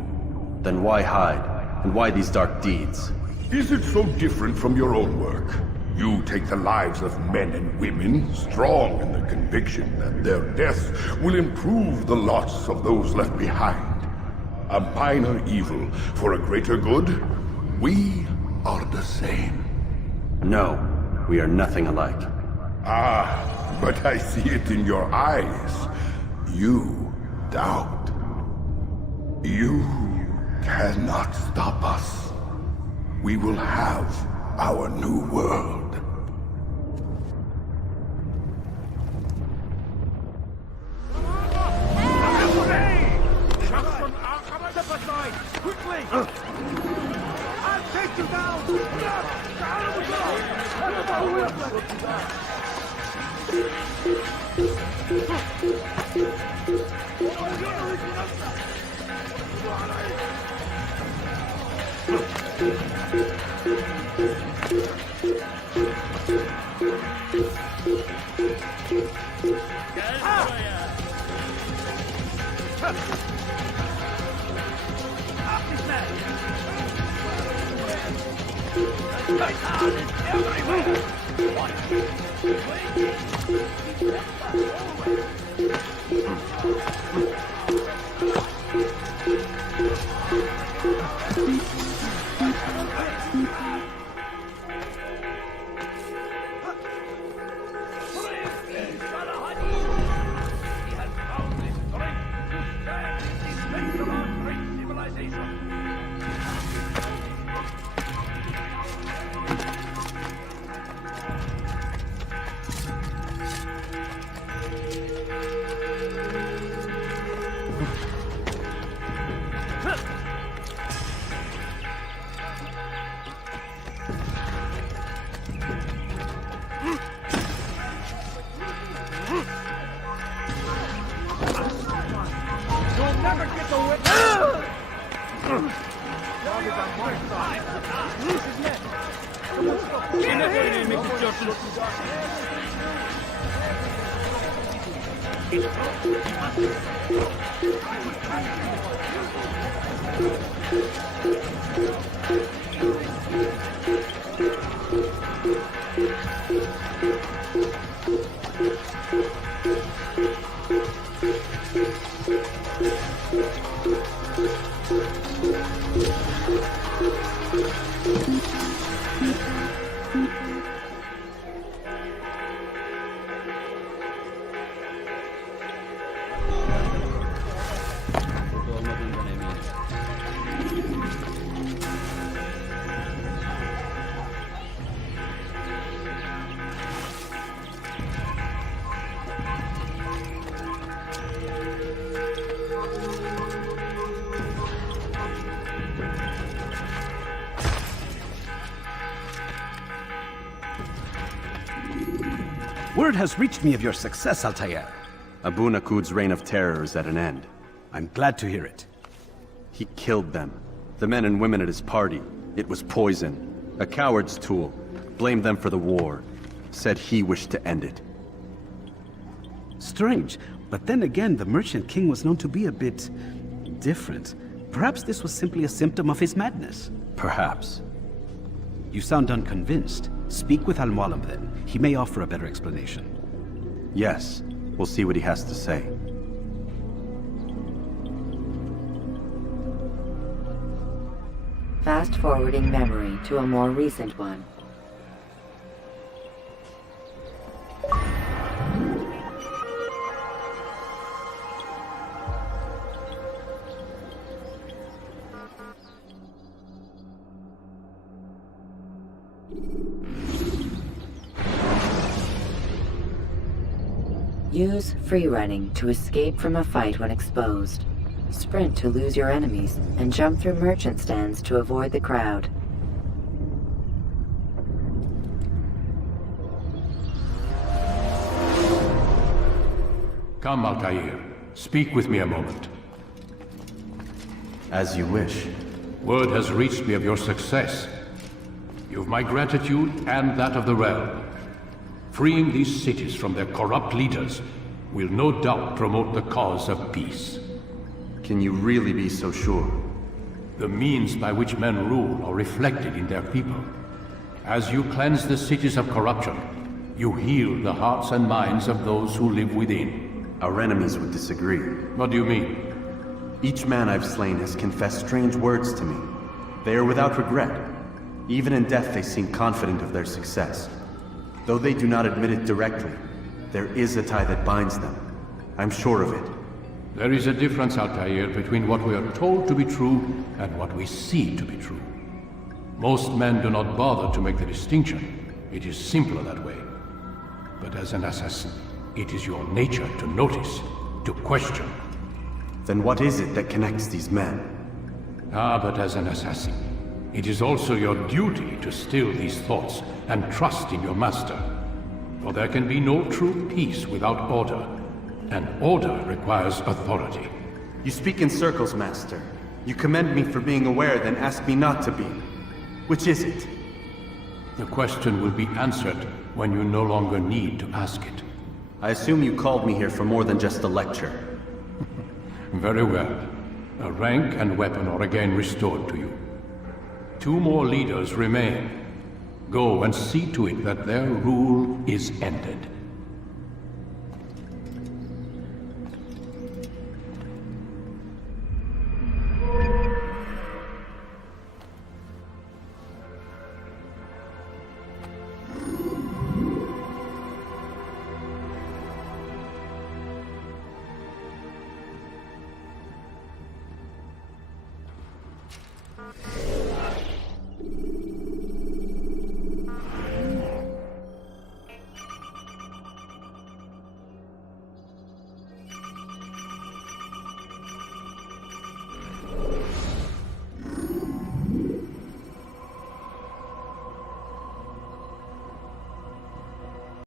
Then why hide? And why these dark deeds? Is it so different from your own work? You take the lives of men and women, strong in the conviction that their deaths will improve the lots of those left behind. A minor evil for a greater good? We are the same. No, we are nothing alike. Ah, but I see it in your eyes. You doubt. You cannot stop us. We will have our new world. Quickly! I'll take you down! Word has reached me of your success, Altair. Abu Naqud's reign of terror is at an end. I'm glad to hear it. He killed them. The men and women at his party. It was poison. A coward's tool. Blamed them for the war. Said he wished to end it. Strange, but then again, the Merchant King was known to be a bit different. Perhaps this was simply a symptom of his madness. Perhaps. You sound unconvinced. Speak with Al-Mualim then. He may offer a better explanation. Yes. We'll see what he has to say. Fast-forwarding memory to a more recent one. Use free running to escape from a fight when exposed. Sprint to lose your enemies, and jump through merchant stands to avoid the crowd. Come, Altair. Speak with me a moment. As you wish. Word has reached me of your success. You've my gratitude and that of the realm. Freeing these cities from their corrupt leaders will no doubt promote the cause of peace. Can you really be so sure? The means by which men rule are reflected in their people. As you cleanse the cities of corruption, you heal the hearts and minds of those who live within. Our enemies would disagree. What do you mean? Each man I've slain has confessed strange words to me. They are without regret. Even in death they seem confident of their success. Though they do not admit it directly, there is a tie that binds them. I'm sure of it. There is a difference, Altair, between what we are told to be true and what we see to be true. Most men do not bother to make the distinction. It is simpler that way. But as an assassin, it is your nature to notice, to question. Then what is it that connects these men? But as an assassin, it is also your duty to still these thoughts and trust in your master. For there can be no true peace without order, and order requires authority. You speak in circles, Master. You commend me for being aware, then ask me not to be. Which is it? The question will be answered when you no longer need to ask it. I assume you called me here for more than just a lecture. Very well. A rank and weapon are again restored to you. 2 more leaders remain. Go and see to it that their rule is ended.